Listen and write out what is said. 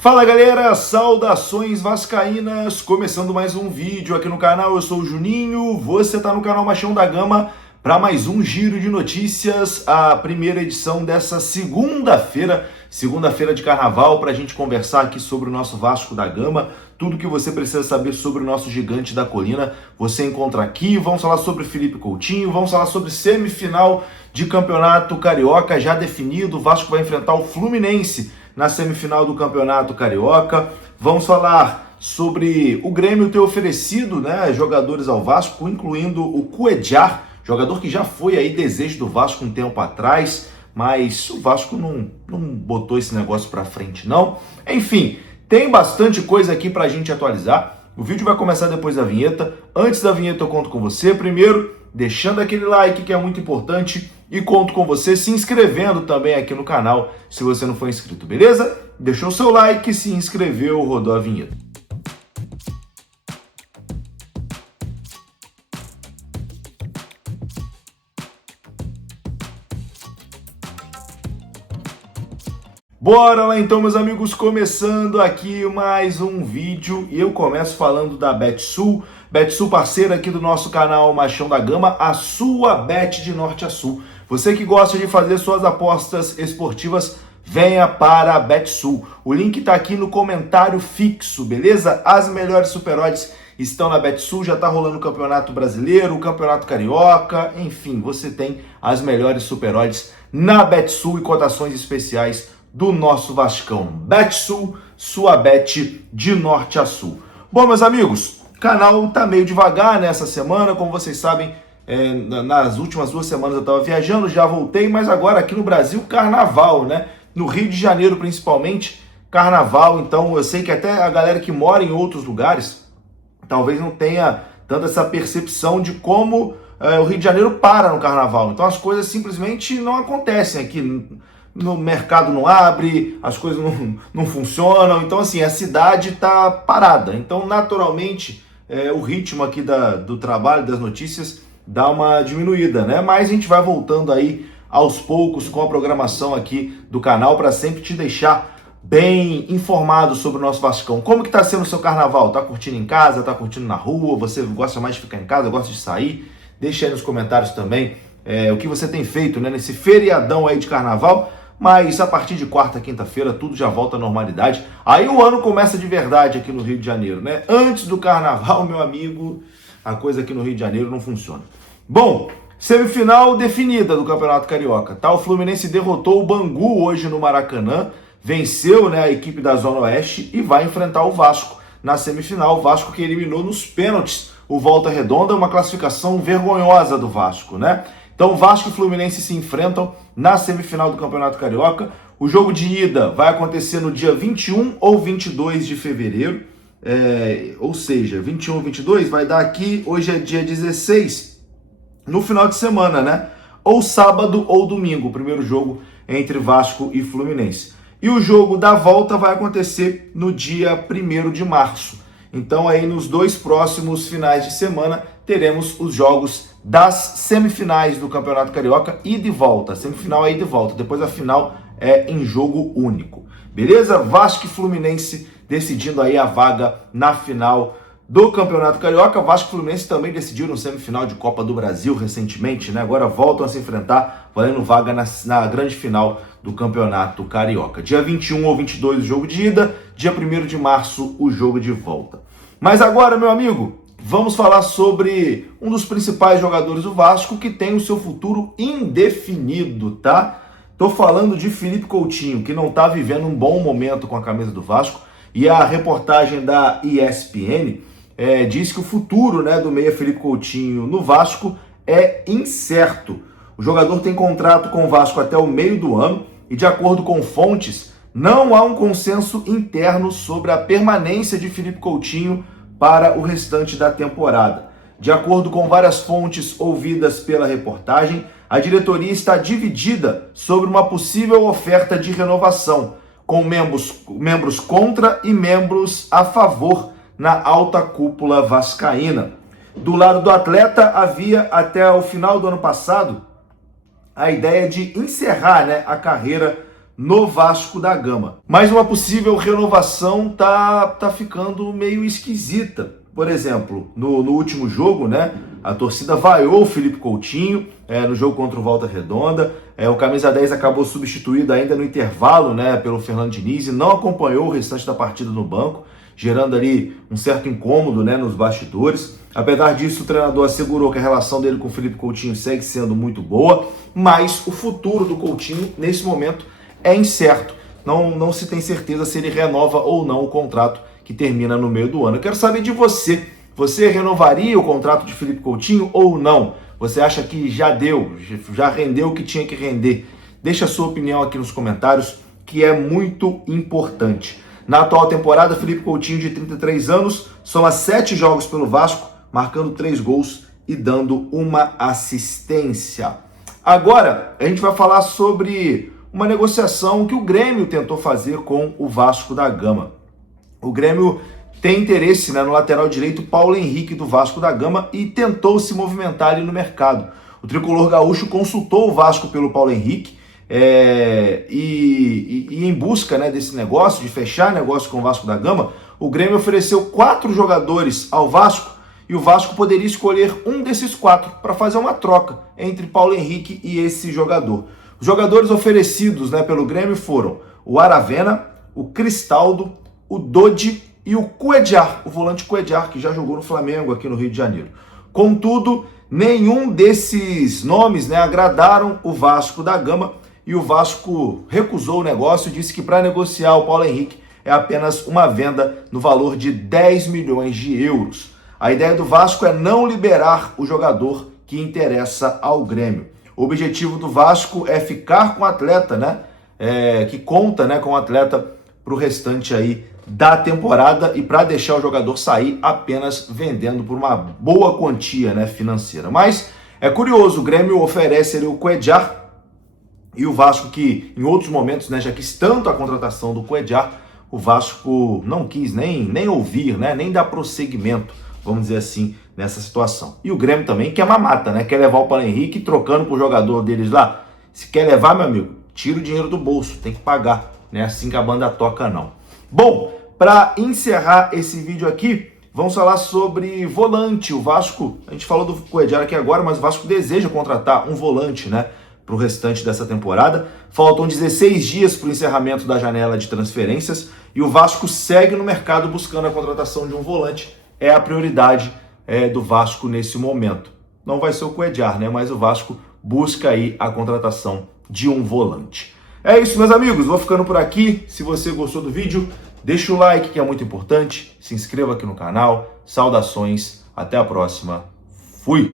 Fala galera, saudações vascaínas, começando mais um vídeo aqui no canal, eu sou o Juninho, você tá no canal Machão da Gama para mais um giro de notícias, a primeira edição dessa segunda-feira de carnaval, para a gente conversar aqui sobre o nosso Vasco da Gama, tudo que você precisa saber sobre o nosso gigante da colina, você encontra aqui. Vamos falar sobre Felipe Coutinho, vamos falar sobre semifinal de campeonato carioca já definido, o Vasco vai enfrentar o Fluminense na semifinal do Campeonato Carioca. Vamos falar sobre o Grêmio ter oferecido, jogadores ao Vasco, incluindo o Cuéllar, jogador que já foi aí desejo do Vasco um tempo atrás, mas o Vasco não botou esse negócio pra frente não. Enfim, tem bastante coisa aqui pra gente atualizar. O vídeo vai começar depois da vinheta. Antes da vinheta eu conto com você. Primeiro, deixando aquele like que é muito importante, e conto com você se inscrevendo também aqui no canal, se você não for inscrito, beleza? Deixou o seu like, se inscreveu, rodou a vinheta. Bora lá então, meus amigos, começando aqui mais um vídeo, e eu começo falando da Betsul. Betsul, parceira aqui do nosso canal Machão da Gama, a sua bet de norte a sul. Você que gosta de fazer suas apostas esportivas, venha para a Betsul. O link está aqui no comentário fixo, beleza? As melhores super odds estão na Betsul, já está rolando o Campeonato Brasileiro, o Campeonato Carioca, enfim, você tem as melhores super odds na Betsul e cotações especiais do nosso Vascão. Betsul, sua bet de norte a sul. Bom, meus amigos, o canal tá meio devagar nessa semana, como vocês sabem, nas últimas 2 semanas eu estava viajando, já voltei, mas agora aqui no Brasil, carnaval, né? No Rio de Janeiro, principalmente, carnaval. Então eu sei que até a galera que mora em outros lugares talvez não tenha tanta essa percepção de como o Rio de Janeiro para no carnaval. Então as coisas simplesmente não acontecem aqui. No mercado não abre, as coisas não funcionam, então assim, a cidade está parada. Então, naturalmente, o ritmo aqui do trabalho, das notícias, dá uma diminuída, né? Mas a gente vai voltando aí aos poucos com a programação aqui do canal para sempre te deixar bem informado sobre o nosso Vascão. Como que tá sendo o seu carnaval? Tá curtindo em casa? Tá curtindo na rua? Você gosta mais de ficar em casa? Gosta de sair? Deixa aí nos comentários também o que você tem feito, né, nesse feriadão aí de carnaval. Mas a partir de quarta, quinta-feira, tudo já volta à normalidade. Aí o ano começa de verdade aqui no Rio de Janeiro, né? Antes do carnaval, meu amigo, a coisa aqui no Rio de Janeiro não funciona. Bom, semifinal definida do Campeonato Carioca, tá? O Fluminense derrotou o Bangu hoje no Maracanã, venceu, né, a equipe da Zona Oeste e vai enfrentar o Vasco na semifinal. O Vasco que eliminou nos pênaltis o Volta Redonda, uma classificação vergonhosa do Vasco, né? Então, Vasco e Fluminense se enfrentam na semifinal do Campeonato Carioca. O jogo de ida vai acontecer no dia 21 ou 22 de fevereiro. Ou seja, 21 ou 22 vai dar aqui, hoje é dia 16, no final de semana, né? Ou sábado ou domingo, o primeiro jogo entre Vasco e Fluminense. E o jogo da volta vai acontecer no dia 1º de março. Então, aí nos 2 próximos finais de semana, teremos os jogos das semifinais do Campeonato Carioca e de volta. A semifinal é ida e volta, depois a final é em jogo único. Beleza? Vasco e Fluminense decidindo aí a vaga na final do Campeonato Carioca. Vasco e Fluminense também decidiram semifinal de Copa do Brasil recentemente, né? Agora voltam a se enfrentar, valendo vaga na grande final do Campeonato Carioca. Dia 21 ou 22 o jogo de ida, dia 1º de março o jogo de volta. Mas agora, meu amigo, vamos falar sobre um dos principais jogadores do Vasco que tem o seu futuro indefinido, tá? Tô falando de Felipe Coutinho, que não tá vivendo um bom momento com a camisa do Vasco, e a reportagem da ESPN diz que o futuro, né, do meia Felipe Coutinho no Vasco é incerto. O jogador tem contrato com o Vasco até o meio do ano e, de acordo com fontes, não há um consenso interno sobre a permanência de Felipe Coutinho para o restante da temporada. De acordo com várias fontes ouvidas pela reportagem, a diretoria está dividida sobre uma possível oferta de renovação, com membros contra e membros a favor na alta cúpula vascaína. Do lado do atleta, havia até o final do ano passado a ideia de encerrar, né, a carreira no Vasco da Gama. Mas uma possível renovação tá ficando meio esquisita. Por exemplo, no último jogo, né, a torcida vaiou o Felipe Coutinho no jogo contra o Volta Redonda. O camisa 10 acabou substituído ainda no intervalo, né, pelo Fernando Diniz e não acompanhou o restante da partida no banco, gerando ali um certo incômodo, né, nos bastidores. Apesar disso, o treinador assegurou que a relação dele com o Felipe Coutinho segue sendo muito boa, mas o futuro do Coutinho, nesse momento, é incerto. Não se tem certeza se ele renova ou não o contrato que termina no meio do ano. Eu quero saber de você. Você renovaria o contrato de Felipe Coutinho ou não? Você acha que já deu, já rendeu o que tinha que render? Deixa a sua opinião aqui nos comentários, que é muito importante. Na atual temporada, Felipe Coutinho, de 33 anos, soma 7 jogos pelo Vasco, marcando 3 gols e dando uma assistência. Agora, a gente vai falar sobre uma negociação que o Grêmio tentou fazer com o Vasco da Gama. O Grêmio tem interesse, né, no lateral direito Paulo Henrique do Vasco da Gama e tentou se movimentar ali no mercado. O tricolor gaúcho consultou o Vasco pelo Paulo Henrique e em busca, né, desse negócio, de fechar negócio com o Vasco da Gama, o Grêmio ofereceu 4 jogadores ao Vasco e o Vasco poderia escolher um desses 4 para fazer uma troca entre Paulo Henrique e esse jogador. Os jogadores oferecidos, né, pelo Grêmio foram o Aravena, o Cristaldo, o Dodi e o Cuéllar, o volante Cuéllar, que já jogou no Flamengo aqui no Rio de Janeiro. Contudo, nenhum desses nomes, né, agradaram o Vasco da Gama e o Vasco recusou o negócio e disse que para negociar o Paulo Henrique é apenas uma venda no valor de 10 milhões de euros. A ideia do Vasco é não liberar o jogador que interessa ao Grêmio. O objetivo do Vasco é ficar com o atleta, né, que conta, né, com o atleta para o restante aí da temporada e para deixar o jogador sair apenas vendendo por uma boa quantia, né, financeira. Mas é curioso, o Grêmio oferece ali o Cuéllar e o Vasco, que em outros momentos, né, já quis tanto a contratação do Cuéllar, o Vasco não quis nem ouvir, né, nem dar prosseguimento, vamos dizer assim, nessa situação. E o Grêmio também quer mamata, né, quer levar o Paulo Henrique trocando com o jogador deles lá. Se quer levar, meu amigo, tira o dinheiro do bolso, tem que pagar, né, assim que a banda toca não. Bom, para encerrar esse vídeo aqui, vamos falar sobre volante. O Vasco, a gente falou do Cuéllar aqui agora, mas o Vasco deseja contratar um volante, né, para o restante dessa temporada. Faltam 16 dias para o encerramento da janela de transferências e o Vasco segue no mercado buscando a contratação de um volante. É a prioridade do Vasco nesse momento. Não vai ser o Cuéllar, né, mas o Vasco busca aí a contratação de um volante. É isso, meus amigos. Vou ficando por aqui. Se você gostou do vídeo, deixa o like, que é muito importante. Se inscreva aqui no canal. Saudações. Até a próxima. Fui!